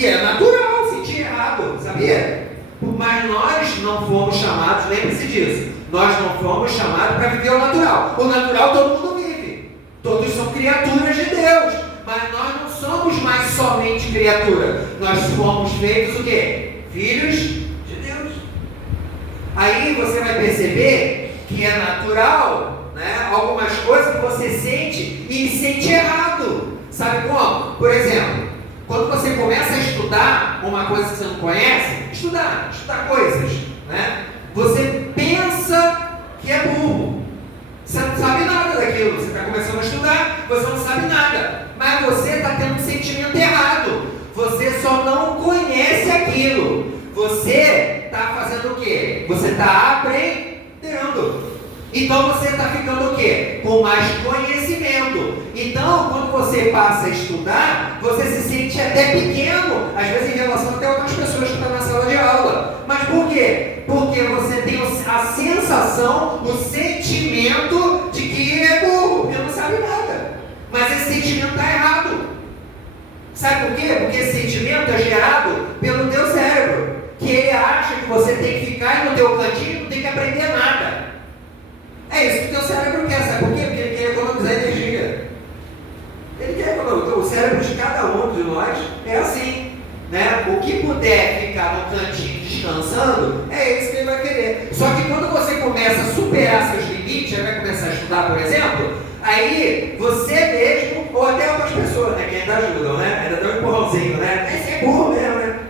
E é natural sentir errado, sabia? Mas nós não fomos chamados, lembre-se disso, nós não fomos chamados para viver o natural. O natural todo mundo vive. Todos são criaturas de Deus. Mas nós não somos mais somente criatura. Nós fomos feitos o quê? Filhos de Deus. Aí você vai perceber que é natural, né? Algumas coisas que você sente e sente errado. Sabe como? Por exemplo, quando você começa a estudar uma coisa que você não conhece, estudar coisas, né? Você pensa que é burro. Você não sabe nada daquilo. Você está começando a estudar, você não sabe nada. Mas você está tendo um sentimento errado. Você só não conhece aquilo. Você está fazendo o quê? Você está aprendendo. Então você está ficando o quê? Com mais conhecimento. Então, quando você passa a estudar, você se sente até pequeno, às vezes em relação até a outras pessoas que estão na sala de aula. Mas por quê? Porque você tem a sensação, o sentimento de que é burro, porque não sabe nada. Mas esse sentimento está errado. Sabe por quê? Porque esse sentimento é gerado pelo teu cérebro, que ele acha que você tem que ficar no teu cantinho e não tem que aprender nada. É isso que o teu cérebro quer, sabe por quê? Porque ele quer economizar energia. Ele quer economizar. O cérebro de cada um de nós é assim, né? O que puder ficar no cantinho descansando, é isso que ele vai querer. Só que quando você começa a superar seus limites, já vai começar a estudar, por exemplo, aí você mesmo, ou até outras pessoas, né, que ainda ajudam, né? Ainda dão um empurrãozinho, né? Esse é burro mesmo, né?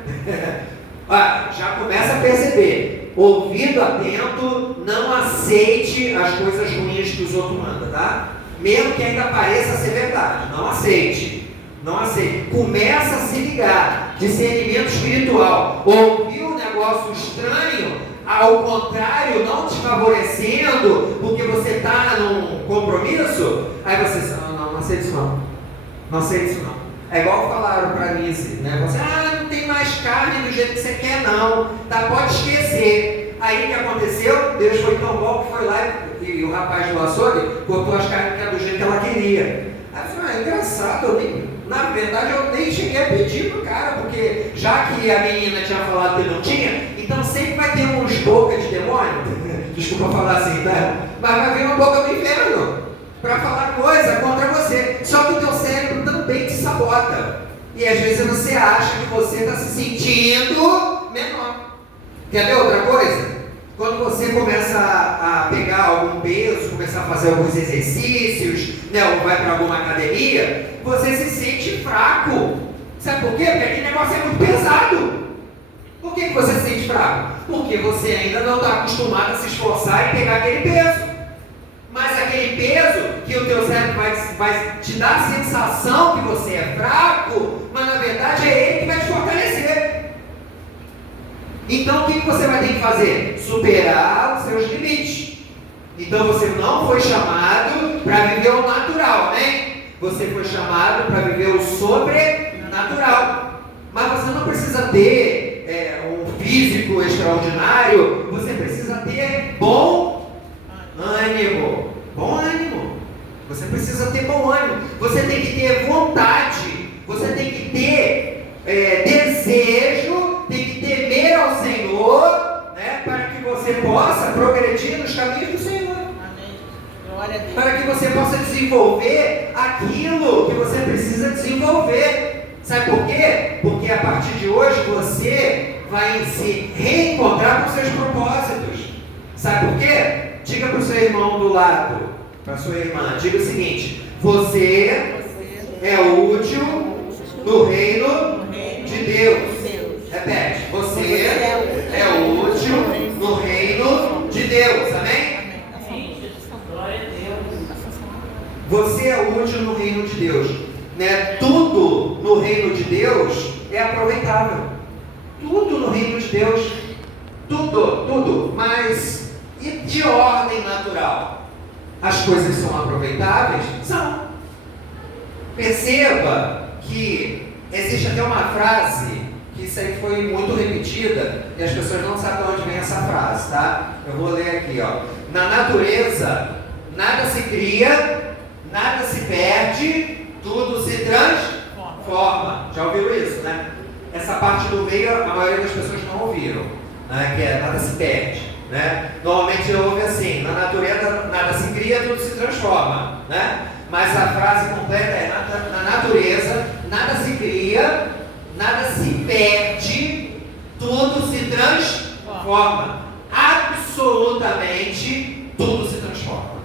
Já começa a perceber. Ouvido atento, não aceite as coisas ruins que os outros mandam, tá? Mesmo que ainda pareça ser verdade, não aceite. Não aceite. Começa a se ligar. Discernimento espiritual. Ouvir um negócio estranho, ao contrário, não te favorecendo, porque você está num compromisso, aí você diz, não aceito isso não. Não aceito isso não. É igual falaram para mim assim, né? Você, não tem mais carne do jeito que você quer não, tá? Pode esquecer. Aí o que aconteceu? Deus foi tão bom que foi lá e o rapaz do açougue botou as carnes que era do jeito que ela queria. Aí eu falei, engraçado, na verdade eu nem cheguei a pedir pro cara, porque já que a menina tinha falado que não tinha, então sempre vai ter uns boca de demônio, desculpa falar assim, tá? Mas vai vir uma boca do inferno para falar coisa contra você. Só que o teu cérebro também te sabota. E às vezes você acha que você está se sentindo menor. Quer ver outra coisa? Quando você começa a pegar algum peso, começar a fazer alguns exercícios, né, ou vai para alguma academia, você se sente fraco. Sabe por quê? Porque aquele negócio é muito pesado. Por que você se sente fraco? Porque você ainda não está acostumado a se esforçar e pegar aquele peso. Mas aquele peso que o teu cérebro vai te dar a sensação que você é fraco, mas na verdade é ele que vai te fortalecer. Então o que você vai ter que fazer? Superar os seus limites. Então você não foi chamado para viver o natural, né? Você foi chamado para viver o sobrenatural. Mas você não precisa ter um físico extraordinário, você precisa ter bom ânimo. Bom ânimo. Você precisa ter bom ânimo. Você tem que ter vontade. Você tem que ter desejo. Tem que temer ao Senhor, né, para que você possa progredir nos caminhos do Senhor. Amém. Glória a Deus. Para que você possa desenvolver aquilo que você precisa desenvolver. Sabe por quê? Porque a partir de hoje você vai se reencontrar com seus propósitos. Sabe por quê? Diga para o seu irmão do lado, para a sua irmã, diga o seguinte: você é útil no reino de Deus. Repete, você é útil no reino de Deus, amém? Glória a Deus. Você é útil no reino de Deus, né? Tudo no reino de Deus é aproveitável. Tudo no reino de Deus, tudo, mas e de ordem natural? As coisas são aproveitáveis? São. Perceba que existe até uma frase, que isso aí foi muito repetida, e as pessoas não sabem de onde vem essa frase, tá? Eu vou ler aqui, ó. Na natureza, nada se cria, nada se perde, tudo se transforma. Já ouviu isso, né? essa parte do meio a maioria das pessoas não ouviram, né? Que é nada se perde, né? Normalmente ouve assim, na natureza nada se cria, tudo se transforma, né? Mas a frase completa é, na natureza nada se cria, nada se perde, tudo se transforma. Absolutamente tudo se transforma.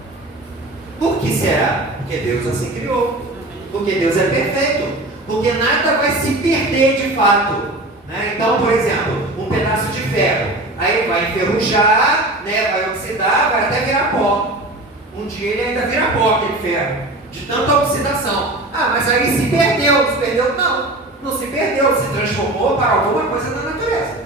Por que será? Porque Deus assim criou. Porque Deus é perfeito. Porque nada vai se perder de fato, né? Então, por exemplo, um pedaço de ferro, aí vai enferrujar, né? Vai oxidar, vai até virar pó. Um dia ele ainda vira pó, aquele ferro, de tanta oxidação. Ah, mas aí se perdeu. Se perdeu? Não, não se perdeu. Se transformou para alguma coisa da natureza,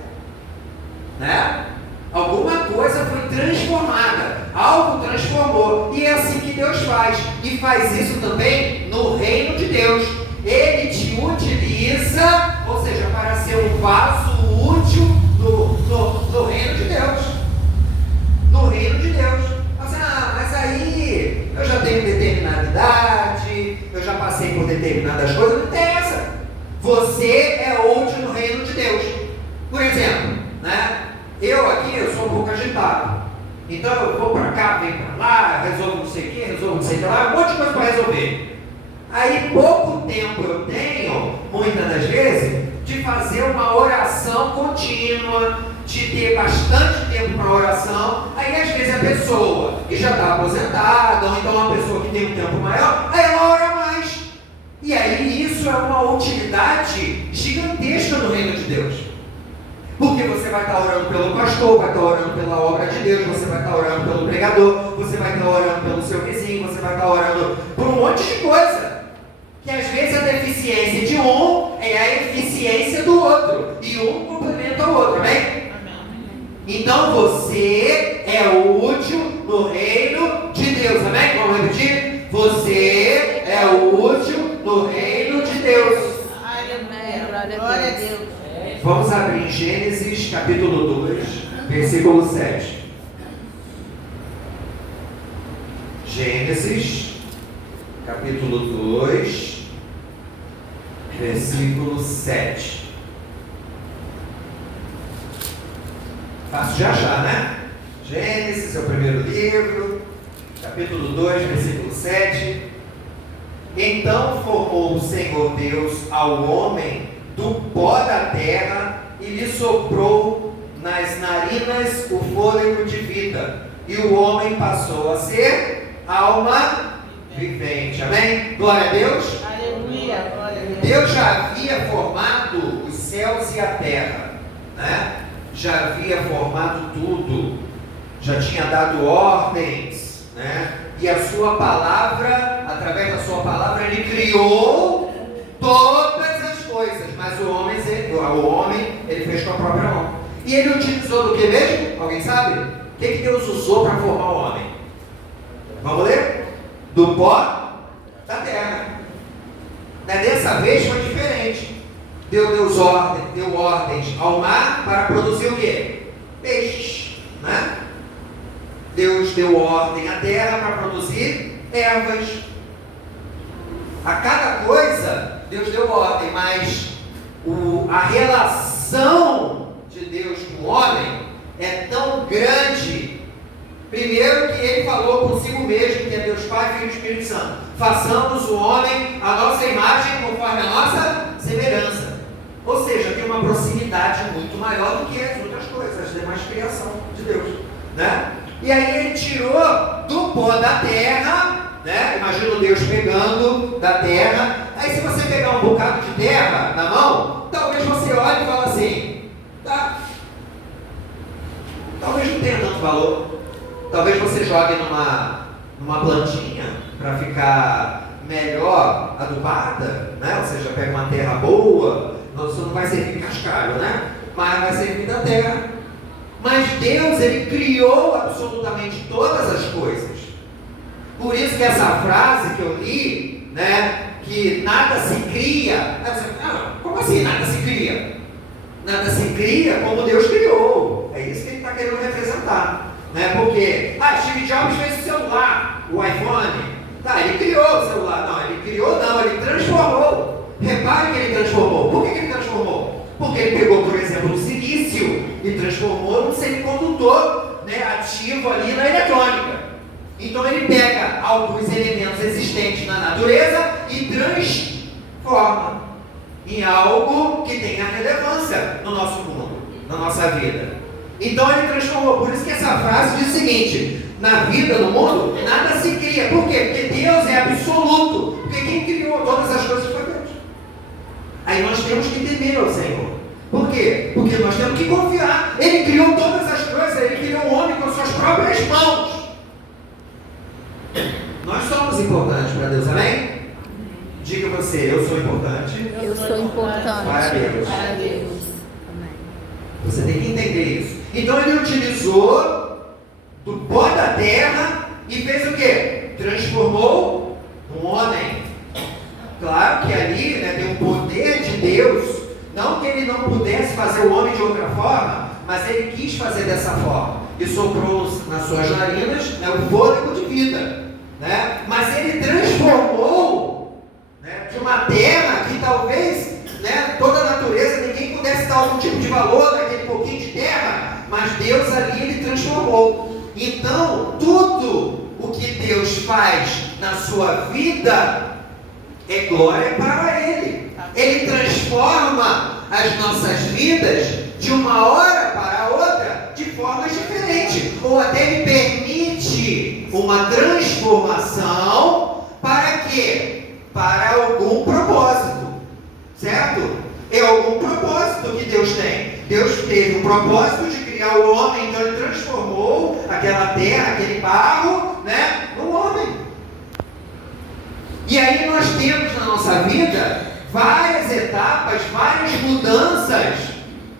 né? Alguma coisa foi transformada, algo transformou, e é assim que Deus faz, e faz isso também no reino de Deus. Ele te utiliza, ou seja, para ser um vaso útil no reino de Deus. No reino de Deus. Mas aí eu já tenho determinada idade, eu já passei por determinadas coisas, não interessa. Você é útil no reino de Deus. Por exemplo, né? Eu aqui, eu sou um pouco agitado. Então eu vou para cá, venho para lá, resolvo não sei o que, resolvo não sei o que lá, um monte de coisa para resolver. Aí pouco tempo eu tenho, muitas das vezes, de fazer uma oração contínua, de ter bastante tempo para oração. Aí às vezes a pessoa que já está aposentada, ou então uma pessoa que tem um tempo maior, aí ela ora mais. E aí isso é uma utilidade gigantesca no reino de Deus. Porque você vai estar orando pelo pastor, vai estar orando pela obra de Deus, você vai estar orando pelo pregador, você vai estar orando pelo seu vizinho, você vai estar orando por um monte de coisa. Que às vezes a deficiência de um é a eficiência do outro. E um complementa o outro, amém? Então você é útil no reino de Deus, amém? Vamos repetir? Você é útil no reino de Deus. Glória a Deus. Vamos abrir em Gênesis capítulo 2, versículo 7. Gênesis capítulo 2, versículo 7. Fácil de achar, né? Gênesis é o primeiro livro, capítulo 2, versículo 7. Então formou o Senhor Deus ao homem do pó da terra e lhe soprou nas narinas o fôlego de vida, e o homem passou a ser alma vivente. Amém? Glória a Deus. Aleluia. Glória a Deus. Deus já havia formado os céus e a terra, né? Já havia formado tudo, já tinha dado ordens, né? E a sua palavra, através da sua palavra, ele criou todas as coisas, mas o homem ele fez com a própria mão. E ele utilizou do que mesmo? Alguém sabe? O que Deus usou para formar o homem? Vamos ler? Do pó da terra. Dessa vez foi diferente. Deu ordens ao mar para produzir o quê? Peixes, né? Deus deu ordem à terra para produzir ervas. A cada coisa Deus deu ordem, mas a relação de Deus com o homem é tão grande. Primeiro que ele falou consigo mesmo, que é Deus Pai, Filho e Espírito Santo. Façamos o homem a nossa imagem conforme a nossa semelhança. Ou seja, tem uma proximidade muito maior do que as outras coisas, as demais criação de Deus, né? E aí ele tirou do pó da terra, né? Imagina Deus pegando da terra. Aí se você pegar um bocado de terra na mão, talvez você olhe e fale assim, tá, talvez não tenha tanto valor. Talvez você jogue numa plantinha para ficar melhor adubada, né? Ou seja, pega uma terra boa, isso não vai servir cascalho, né? Mas vai servir da terra. Mas Deus, ele criou absolutamente todas as coisas. Por isso que essa frase que eu li, né, que nada se cria, como assim nada se cria? Nada se cria como Deus criou. É isso que ele está querendo representar, né? Porque, Steve Jobs fez o celular, o iPhone. Tá, ele criou o celular. Não, ele criou não, ele transformou. Repare que ele transformou. Por que ele transformou? Porque ele pegou, por exemplo, o silício e transformou num semicondutor, né, ativo ali na eletrônica. Então ele pega alguns elementos existentes na natureza e transforma em algo que tenha relevância no nosso mundo, na nossa vida. Então ele transformou. Por isso que essa frase diz o seguinte: na vida, no mundo, nada se cria. Por quê? Porque Deus é absoluto. Porque quem criou todas as coisas foi Deus. Aí nós temos que temer ao Senhor. Por quê? Porque nós temos que confiar. Ele criou todas as coisas. Ele criou o homem com suas próprias mãos. Nós somos importantes para Deus, amém? Diga você: eu sou importante. Eu sou importante. Para Deus. Para Deus. Amém. Você tem que entender isso. Então ele utilizou do pó da terra e fez o quê? Transformou um homem. Claro que ali, né, tem o poder de Deus. Não que ele não pudesse fazer o homem de outra forma, mas ele quis fazer dessa forma. E soprou nas suas narinas, né, o fôlego de vida. Né? Mas ele transformou, né, de uma terra que talvez, né, toda a natureza, ninguém pudesse dar algum tipo de valor naquele pouquinho de terra, mas Deus ali ele transformou. Então, tudo o que Deus faz na sua vida é glória para Ele. Ele transforma as nossas vidas de uma hora para a outra de formas diferentes, ou até Ele permite uma transformação para quê? Para algum propósito, certo? É algum propósito que Deus tem. Deus teve o propósito de criar o homem, então Ele transformou aquela terra, aquele barro, né, no homem. E aí nós temos na nossa vida várias etapas, várias mudanças,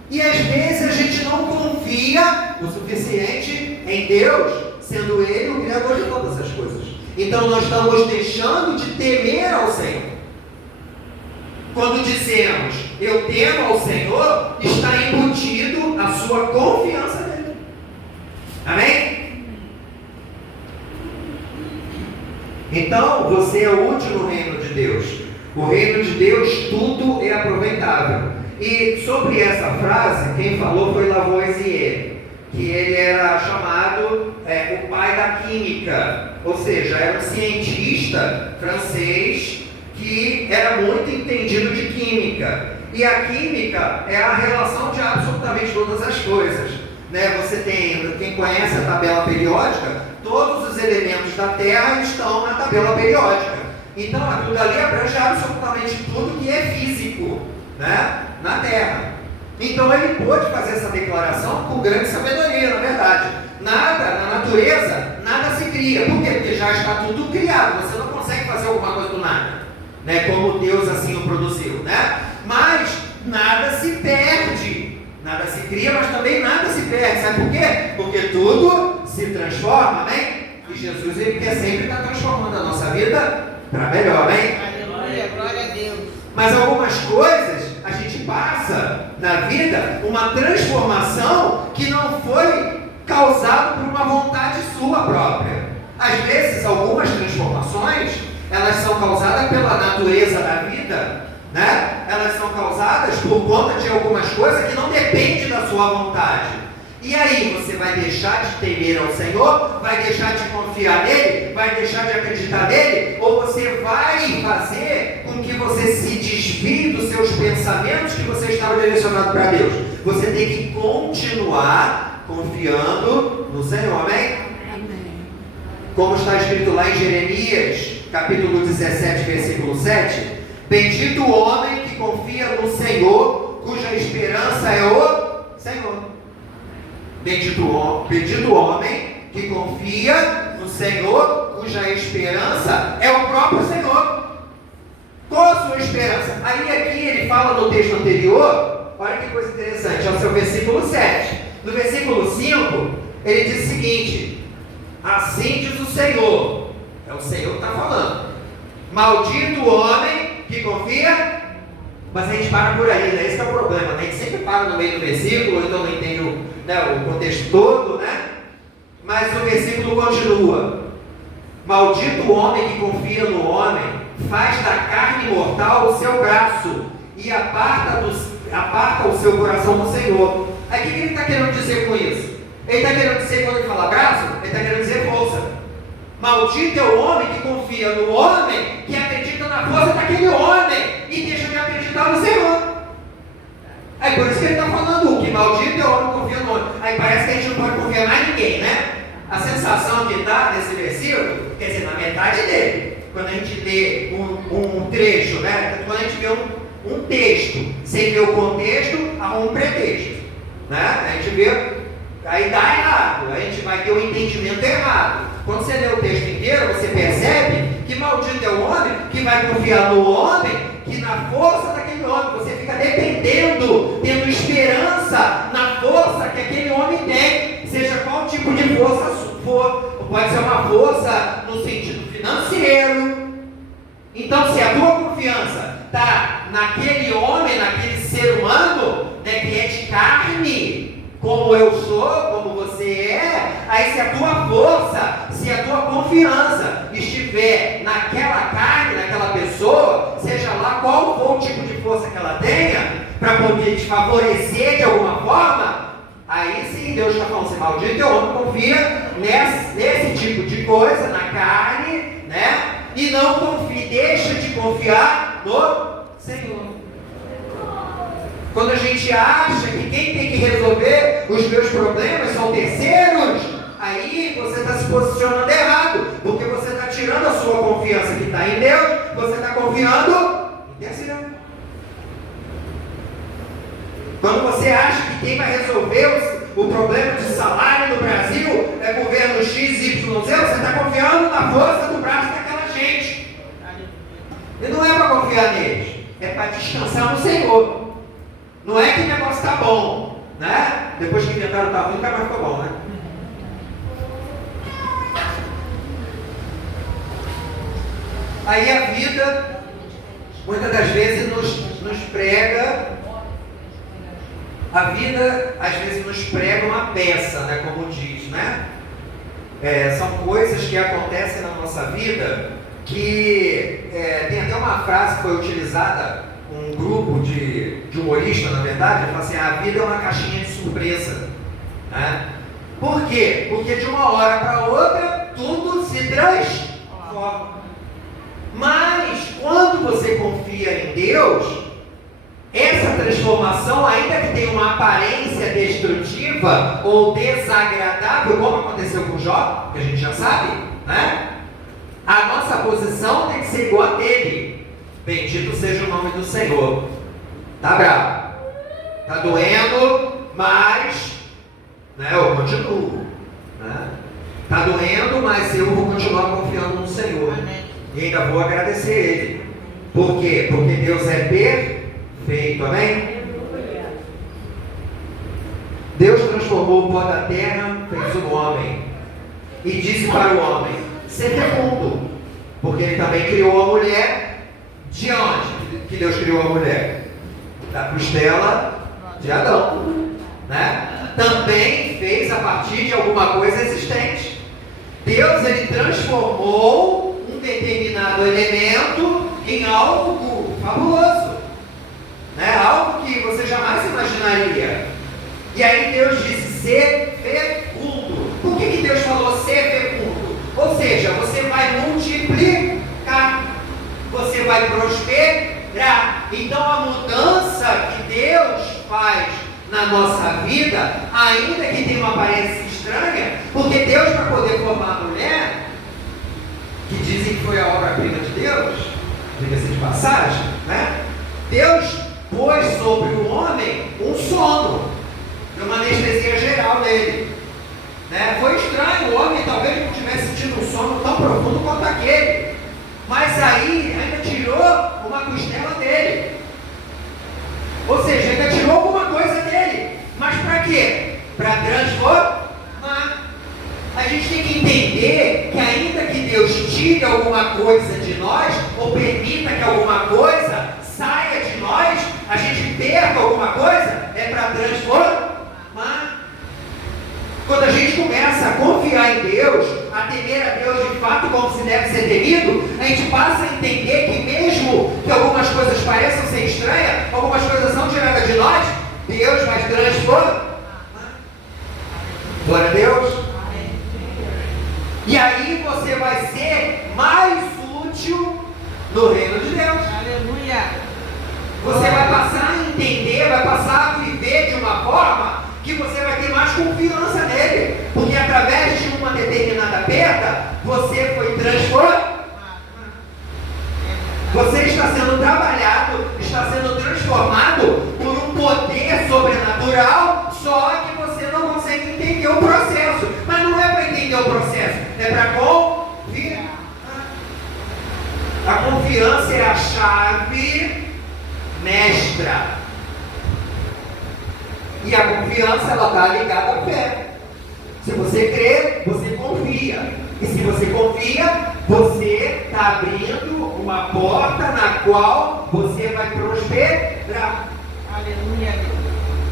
e às vezes a gente não confia o suficiente em Deus, sendo Ele o Criador de todas as coisas. Então nós estamos deixando de temer ao Senhor. Quando dizemos eu temo ao Senhor, está embutido a sua confiança nele. Amém? Então você é útil no reino de Deus. O reino de Deus, tudo é aproveitável. E sobre essa frase, quem falou foi Lavoisier, que ele era chamado o pai da química, ou seja, era um cientista francês que era muito entendido de química. E a química é a relação de absolutamente todas as coisas. Né? Você tem, quem conhece a tabela periódica, todos os elementos da Terra estão na tabela periódica. Então aquilo ali abrange absolutamente tudo que é físico, né, na Terra. Então ele pôde fazer essa declaração com grande sabedoria, na verdade. Nada na natureza, nada se cria. Por quê? Porque já está tudo criado. Você não consegue fazer alguma coisa do nada, né, como Deus assim o produziu, né? Mas nada se perde. Nada se cria, mas também nada se perde. Sabe por quê? Porque tudo se transforma, amém? E Jesus ele quer sempre estar transformando a nossa vida para melhor, amém? Aleluia, glória a Deus. Mas algumas coisas a gente passa na vida uma transformação que não foi causada por uma vontade sua própria. Às vezes algumas transformações elas são causadas pela natureza da vida, né? Elas são causadas por conta de algumas coisas que não dependem da sua vontade. E aí, você vai deixar de temer ao Senhor? Vai deixar de confiar nele? Vai deixar de acreditar nele? Ou você vai fazer com que você se desvie dos seus pensamentos que você estava direcionado para Deus? Você tem que continuar confiando no Senhor, amém? Amém. Como está escrito lá em Jeremias, capítulo 17, versículo 7, bendito o homem que confia no Senhor, cuja esperança é o Senhor. Bendito o homem que confia no Senhor, cuja esperança é o próprio Senhor. Qual a sua esperança? Aí aqui ele fala no texto anterior, olha que coisa interessante, é o seu versículo 7. No versículo 5, ele diz o seguinte: assim diz o Senhor, é o Senhor que está falando, maldito o homem que confia. Mas a gente para por aí, né? Esse é o problema, né? A gente sempre para no meio do versículo, então não entende o contexto todo, né? Mas o versículo continua: maldito o homem que confia no homem, faz da carne mortal o seu braço, e aparta aparta o seu coração do Senhor. Aí o que ele está querendo dizer com isso? Ele está querendo dizer, quando ele fala braço, ele está querendo dizer força. Maldito é o homem que confia no homem, que acredita na força daquele homem e deixa de acreditar no Senhor. Aí por isso que ele está falando que maldito é o homem que confia no homem. Aí parece que a gente não pode confiar mais em ninguém, né? A sensação que dá nesse versículo, quer dizer, na metade dele, quando a gente lê um trecho, né? Quando a gente vê um texto, sem ver o contexto, arruma um pretexto, né? A gente vê, aí dá errado, a gente vai ter o entendimento errado. Quando você lê o texto inteiro, você percebe que maldito é o homem que vai confiar no homem, que na força daquele homem, você fica dependendo, tendo esperança na força que aquele homem tem, seja qual tipo de força for. Pode ser uma força no sentido financeiro. Então, se a tua confiança está naquele homem, naquele ser humano, né, que é de carne, como eu sou, como você é, aí se a tua força, se a tua confiança estiver naquela carne, naquela pessoa, seja lá qual for o tipo de força que ela tenha, para poder te favorecer de alguma forma, aí sim Deus está falando assim, maldito é o homem que confia nesse tipo de coisa, na carne, né? E não confia, deixa de confiar no Senhor. Quando a gente acha que quem tem que resolver os meus problemas são terceiros, aí você está se posicionando errado, porque você está tirando a sua confiança que está em Deus, você está confiando em terceiro. Quando você acha que quem vai resolver o problema de salário no Brasil é governo XYZ, você está confiando na força do braço daquela gente. E não é para confiar neles, é para descansar no Senhor. Não é que o negócio está bom, né? Depois que inventaram o tá ruim, nunca mais ficou bom, né? Aí a vida, muitas das vezes, nos prega. A vida, às vezes, nos prega uma peça, né? Como diz, né? São coisas que acontecem na nossa vida que tem até uma frase que foi utilizada, um grupo de humoristas, na verdade, ele fala assim, a vida é uma caixinha de surpresa, né? Por quê? Porque de uma hora para outra, tudo se transforma. Mas, quando você confia em Deus, essa transformação, ainda que tenha uma aparência destrutiva ou desagradável, como aconteceu com Jó, que a gente já sabe, né? A nossa posição tem que ser igual a dele. Bendito seja o nome do Senhor. Tá bravo, tá doendo, mas, né, eu continuo, né? Tá doendo, mas eu vou continuar confiando no Senhor. E ainda vou agradecer Ele. Por quê? Porque Deus é perfeito, amém? Deus transformou o pó da terra, fez o homem e disse para o homem, ser fecundo, porque Ele também criou a mulher. De onde que Deus criou a mulher? Da costela de Adão, né? Também fez a partir de alguma coisa existente. Deus, Ele transformou um determinado elemento em algo fabuloso, né? Algo que você jamais imaginaria. E aí Deus disse ser fecundo. Por que Deus falou ser fecundo? Ou seja, você vai multiplicar, você vai prosperar. Então a mudança que Deus faz na nossa vida, ainda que tenha uma aparência estranha, porque Deus, para poder formar a mulher, que dizem que foi a obra-prima de Deus, diga-se de passagem, né? Deus pôs sobre o homem um sono, uma anestesia geral nele, né? Foi estranho, o homem talvez não tivesse sentido um sono tão profundo quanto aquele, mas aí ainda tirou uma costela dele, ou seja, ainda tirou alguma coisa dele, mas para quê? Para transformar. A gente tem que entender que ainda que Deus tire alguma coisa de nós, ou permita que alguma coisa saia de nós, a gente perca alguma coisa, é para transformar. Quando a gente começa a confiar em Deus, a temer a Deus de fato como se deve ser temido, a gente passa a entender que mesmo que algumas coisas pareçam ser estranhas, algumas coisas são tiradas de nós, Deus vai transformar. Glória a Deus. E aí você vai ser mais útil no reino de Deus. Aleluia. Você vai passar a entender, vai passar a viver de uma forma que você vai ter mais confiança nele. Porque através de uma determinada perda, você foi transformado. Você está sendo trabalhado, está sendo transformado por um poder sobrenatural, só que você não consegue entender o processo. Mas não é para entender o processo, é para confiar. A confiança é a chave mestra. E a confiança, ela está ligada à fé. Se você crê, você confia. E se você confia, você está abrindo uma porta na qual você vai prosperar. Aleluia.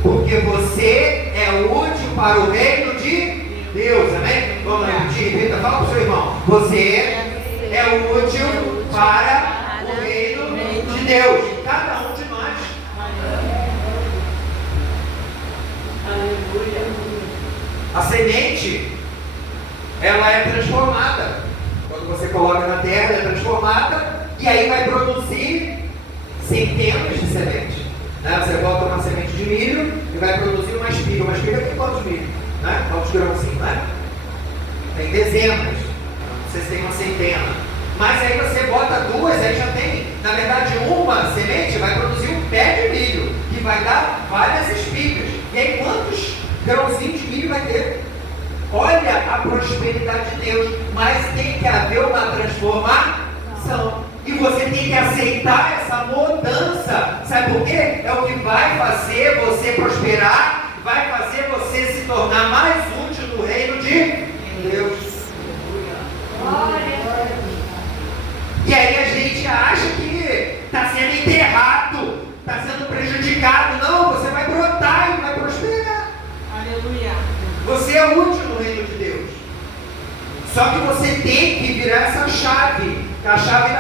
Porque você é útil para o reino de Deus, amém? Vamos repetir, Rita, fala para o seu irmão. Você é útil para o reino de Deus. Cada um de nós. Aleluia. A semente, ela é transformada. Quando você coloca na terra, ela é transformada e aí vai produzir centenas de sementes. Né? Você bota uma semente de milho e vai produzir uma espiga. Uma espiga tem quantos milho? Né? Quantos grãozinhos, né? Tem dezenas. Não sei se tem uma centena. Mas aí você bota duas, aí já tem. Na verdade, uma semente vai produzir um pé de milho, que vai dar várias espigas. E aí quantos grãozinhos de milho vai ter? Olha a prosperidade de Deus, mas tem que haver uma transformação. E você tem que aceitar essa mudança. Sabe por quê? É o que vai fazer você prosperar, vai fazer você se tornar mais útil no reino de Deus. E aí a gente acha que está sendo enterrado, está sendo prejudicado. Não, você vai brotar e vai prosperar. Aleluia. Você é útil no reino de Deus. Só que você tem que virar essa chave, que é a chave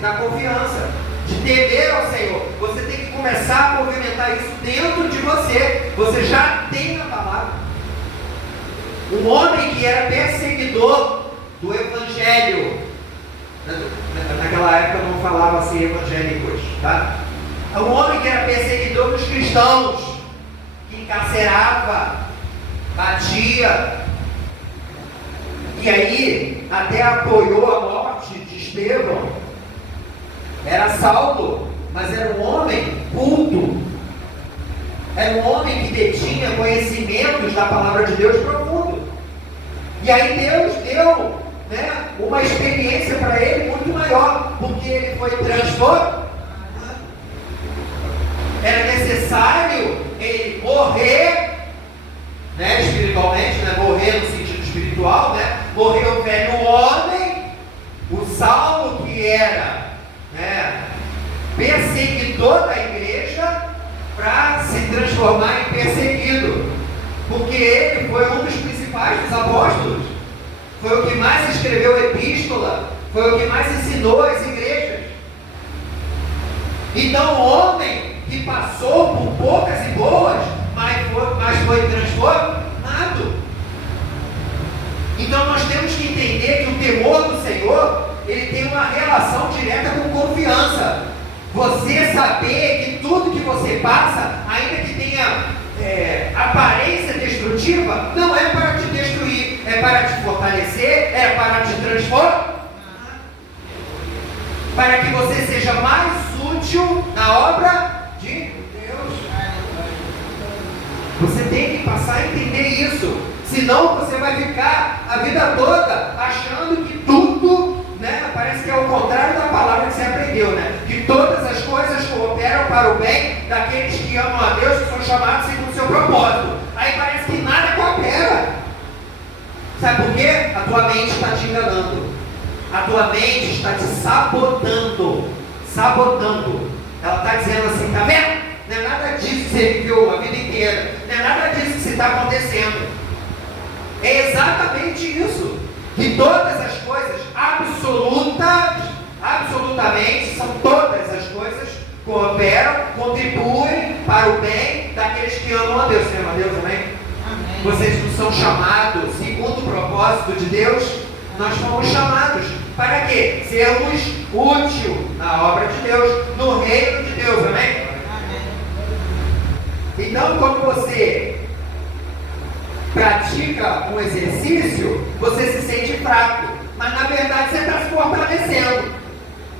da confiança, de temer ao Senhor. Você tem que começar a movimentar isso dentro de você. Você já tem a palavra. Um homem que era perseguidor do Evangelho, naquela época não falava assim evangélicos, tá? Um homem que era perseguidor dos cristãos, que encarcerava, batia, e aí até apoiou a morte de Estevão. Era Saulo, mas era um homem culto, era um homem que detinha conhecimentos da palavra de Deus profundo. E aí Deus deu, né, uma experiência para ele muito maior, porque ele foi transformado. Era necessário ele morrer, né, espiritualmente, né, morrer no sentido espiritual, né, morrer o velho homem, o Saulo que era, né, perseguidor da igreja, para se transformar em perseguido, porque ele foi um dos principais dos apóstolos, foi o que mais escreveu epístola, foi o que mais ensinou as igrejas. Então o homem que passou por poucas e boas, mas foi transformado. Então nós temos que entender que o temor do Senhor, ele tem uma relação direta com confiança. Você saber que tudo que você passa, ainda que tenha aparência destrutiva, não é para te destruir, é para te fortalecer, é para te transformar, para que você seja mais útil na obra de Deus. Você tem que passar a entender isso, senão você vai ficar a vida toda achando que tudo, né, parece que é o contrário da palavra que você aprendeu, né? Que todas as coisas cooperam para o bem daqueles que amam a Deus, que são chamados segundo o seu propósito. Aí parece que nada coopera. Sabe por quê? A tua mente está te enganando. A tua mente está te sabotando. Sabotando. Ela está dizendo assim, tá vendo? Não é nada disso que você viveu a vida inteira. Não é nada disso que está acontecendo. É exatamente isso. Que todas as coisas absolutamente, são todas as coisas, cooperam, contribuem para o bem daqueles que amam a Deus. Você ama a Deus, amém? Amém. Vocês não são chamados segundo o propósito de Deus? Nós fomos chamados para quê? Sermos úteis na obra de Deus, no reino de Deus, amém? Amém. Então, quando você pratica um exercício, você se sente fraco, mas na verdade você está se fortalecendo.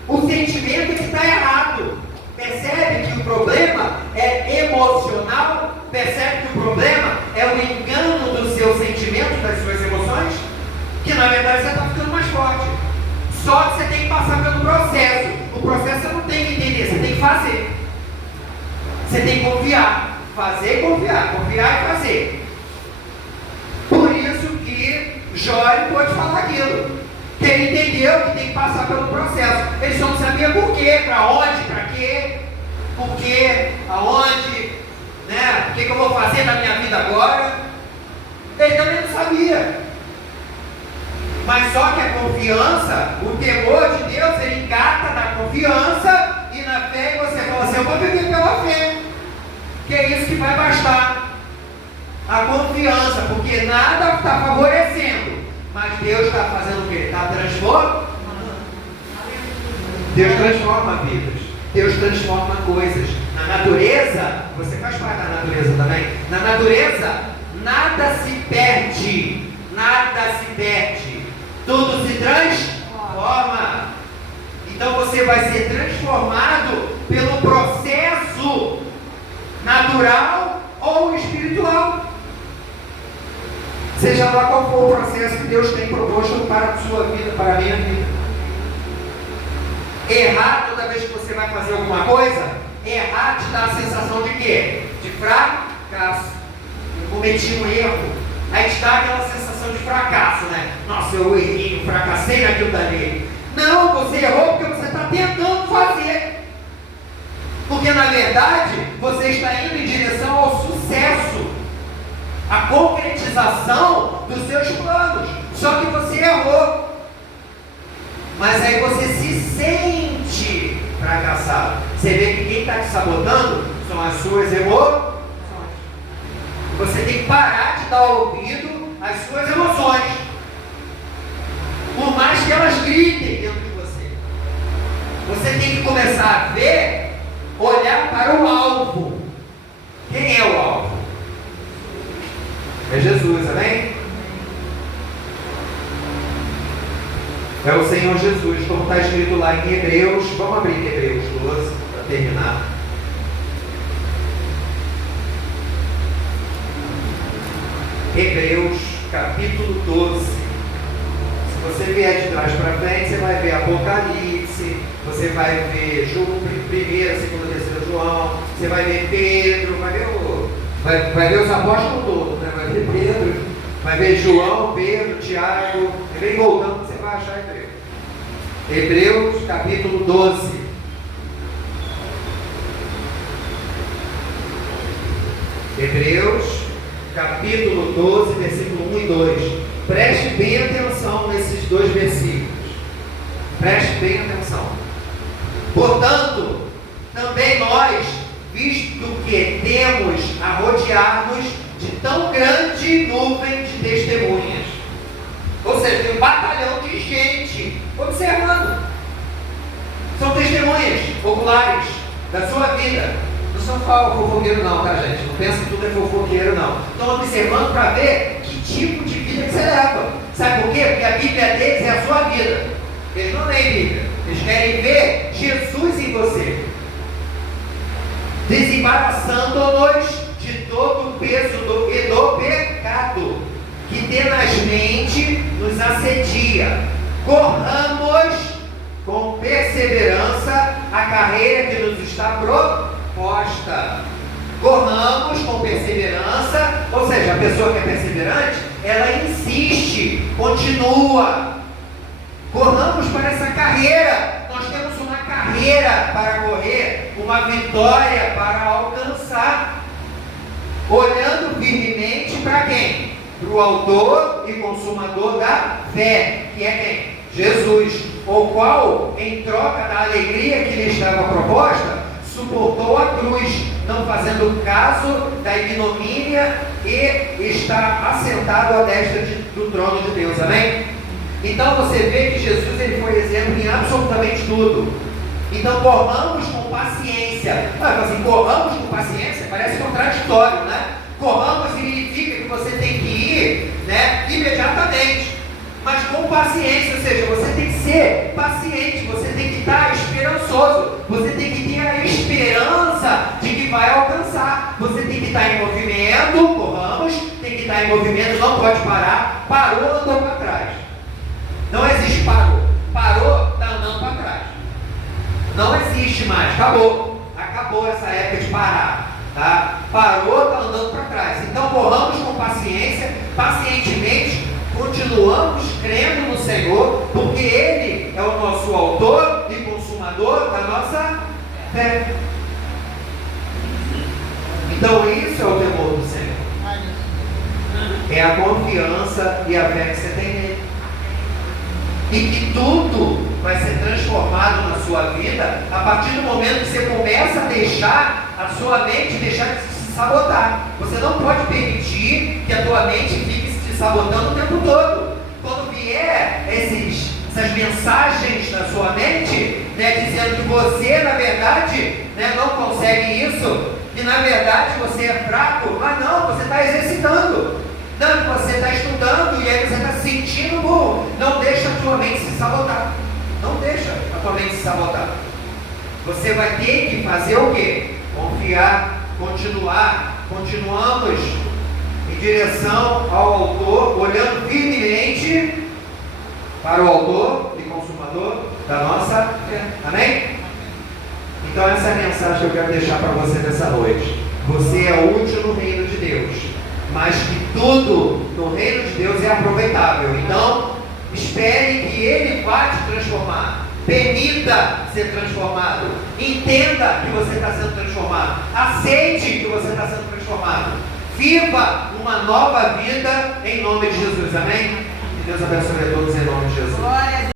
O sentimento é que está errado. Percebe que o problema é emocional? Percebe que o problema é o engano do seu sentimento, das suas emoções? Que na verdade você está ficando mais forte. Só que você tem que passar pelo processo. O processo você não tem que entender, você tem que fazer. Você tem que confiar. Fazer e confiar. Confiar e fazer. Por isso que Jó pôde falar aquilo. Que ele entendeu que tem que passar pelo processo. Ele só não sabia por quê, para onde, para quê, por quê, aonde, né? O que eu vou fazer na minha vida agora. Ele também não sabia. Mas só que a confiança, o temor de Deus, ele engata na confiança e na fé, e você fala assim, eu vou viver pela fé. Que é isso que vai bastar. A confiança, porque nada está favorecendo. Mas Deus está fazendo o quê? Está transformando? Deus transforma vidas. Deus transforma coisas. Na natureza, você faz parte da natureza também. Na natureza, nada se perde. Nada se perde. Tudo se transforma. Então você vai ser transformado pelo processo natural ou espiritual. Seja lá qual for o processo que Deus tem proposto para a sua vida, para a minha vida. Errar toda vez que você vai fazer alguma coisa, errar te dá a sensação de quê? De fracasso. Eu cometi um erro. Aí te dá aquela sensação de fracasso, né? Nossa, eu errei, eu fracassei naquilo dali. Não, você errou porque você está tentando fazer. Porque na verdade, você está indo em direção ao sucesso. A concretização dos seus planos. Só que você errou. Mas aí você se sente fracassado. Você vê que quem está te sabotando são as suas emoções. Você tem que parar de dar ouvido às suas emoções. Por mais que elas gritem dentro de você. Você tem que começar a ver, olhar para o alvo. Quem é o alvo? É Jesus, amém? É o Senhor Jesus, como está escrito lá em Hebreus. Vamos abrir Hebreus 12 para terminar. Hebreus capítulo 12. Se você vier de trás para frente, você vai ver Apocalipse, você vai ver João, 1º, 2º, 3º João, você vai ver Pedro, vai ver os apóstolos todos, né? Vai ver Pedro, vai ver João, Pedro, Tiago, e vem voltando, você vai achar Hebreus. Hebreus capítulo 12. Hebreus capítulo 12, versículo 1 e 2. Preste bem atenção nesses dois versículos. Preste bem atenção. Portanto, também nós, visto que temos a rodear-nos de tão grande nuvem de testemunhas. Ou seja, tem um batalhão de gente observando. São testemunhas oculares da sua vida. Não são fofoqueiro não, tá, gente? Não pensa que tudo é fofoqueiro não. Estão observando para ver que tipo de vida que você leva. Sabe por quê? Porque a Bíblia deles é a sua vida. Eles não leem Bíblia. Eles querem ver Jesus em você. Desembaraçando-nos de todo o peso e do pecado que tenazmente nos assedia. Corramos com perseverança a carreira que nos está proposta. Corramos com perseverança, ou seja, a pessoa que é perseverante, ela insiste, continua. Corramos para essa carreira. Nós temos uma carreira para correr, uma vitória para alcançar. Olhando firmemente para quem? Para o autor e consumador da fé, que é quem? Jesus, o qual, em troca da alegria que lhe estava proposta, suportou a cruz, não fazendo caso da ignomínia, e está assentado à destra do trono de Deus, amém? Então você vê que Jesus ele foi exemplo em absolutamente tudo. Então corramos com paciência. Mas assim, corramos com paciência parece contraditório, né? Corramos significa que você tem que ir, né, imediatamente, mas com paciência, ou seja, você tem que ser paciente, você tem que estar esperançoso, você tem que ter a esperança de que vai alcançar, você tem que estar em movimento, corramos, tem que estar em movimento, não pode parar, parou, andou para trás. Não existe parou, está andando para trás. Não existe mais, acabou essa época de parar. Tá? Parou, está andando para trás. Então corramos com paciência, pacientemente, continuamos crendo no Senhor, porque Ele é o nosso autor e consumador da nossa fé. Então isso é o temor do Senhor. É a confiança e a fé que você tem nele. E que tudo vai ser transformado na sua vida a partir do momento que você começa a deixar a sua mente deixar de se sabotar. Você não pode permitir que a tua mente fique se sabotando o tempo todo. Quando vier essas mensagens na sua mente, né, dizendo que você, na verdade, né, não consegue isso, que na verdade você é fraco, mas não, você está exercitando. Não, você está estudando e aí você está se sentindo bom. Não deixa a tua mente se sabotar. Não deixa a tua mente se sabotar. Você vai ter que fazer o quê? Confiar, continuamos em direção ao autor, olhando firmemente para o autor e consumador da nossa fé. Amém? Então essa é a mensagem que eu quero deixar para você nessa noite. Você é útil no reino de Deus, mas que tudo no reino de Deus é aproveitável. Então, espere que Ele vá te transformar. Permita ser transformado. Entenda que você está sendo transformado. Aceite que você está sendo transformado. Viva uma nova vida em nome de Jesus. Amém? Que Deus abençoe a todos em nome de Jesus.